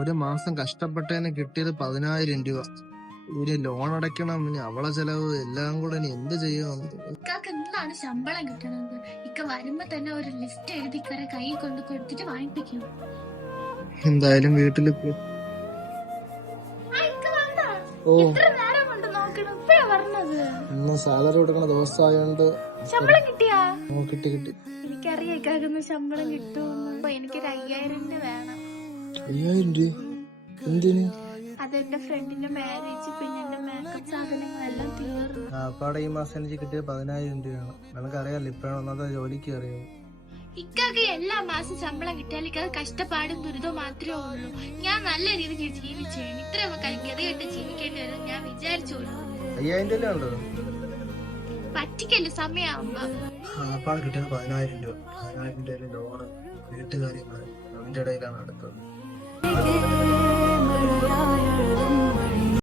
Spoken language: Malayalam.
ഒരു മാസം കഷ്ടപ്പെട്ടതിന് കിട്ടിയത് 10,000 രൂപ. ഇനി ലോൺ അടയ്ക്കണം, ഇനി അവളെ ചെലവ് എല്ലാം കൂടെ ഇനി എന്ത് ചെയ്യും? ഇക്കാക്ക് എന്താണ് ശമ്പളം കിട്ടണത്? ഇക്ക വരുമ്പോ തന്നെ ഒരു ലിസ്റ്റ് എഴുതി കൈ കൊണ്ട് കൊടുത്തിട്ട് വാങ്ങിപ്പിക്കും. എന്തായാലും വീട്ടില് ഇന്ന് സാലറി കൊടുക്കണ ദിവസമായോണ്ട് ശമ്പളം കിട്ടിയാ? കിട്ടി. എനിക്കറിയാം ഇക്കാക്കുന്ന ശമ്പളം കിട്ടുമെന്ന്. എനിക്കൊരു 5,000 രൂപ വേണം. 5,000 രൂപ എന്തിന്? അതെന്റെ ഫ്രണ്ടിന്റെ മാരേജ്, പിന്നെ എന്റെ മേക്കപ്പ് സാധനങ്ങളെല്ലാം തീർന്നു. അപ്പാടെ ഈ മാസം എനിക്ക് കിട്ടിയത് 10,000 രൂപയാണ്. നിനക്കറിയാലോ, ഇപ്പഴാണ് ഒന്നാമത്തെ ജോലിക്ക് അറിയാം. ഇക്കാക്ക് എല്ലാ മാസം ശമ്പളം കിട്ടിയാൽ ഇക്കാക്ക് കഷ്ടപ്പാടും ദുരിതവും മാത്രമേ ഉള്ളൂ. ഞാൻ നല്ല രീതിക്ക് ജീവിച്ചു. ഇത്രയൊക്കെ ഗതികെട്ട് ജീവിക്കേണ്ടി വരും ഞാൻ വിചാരിച്ചോളൂ. 5,000 രൂപ ഉണ്ടോ? പറ്റിക്കല്ലേ സമയമാകുമ്പോ. അപ്പാടെ കിട്ടിയത് 10,000 രൂപ. 10,000 രൂപ ലോണ്, വീട്ടുകാര്യങ്ങൾ അതിന്റെ ഇടയിലാണ് അടുത്തത്.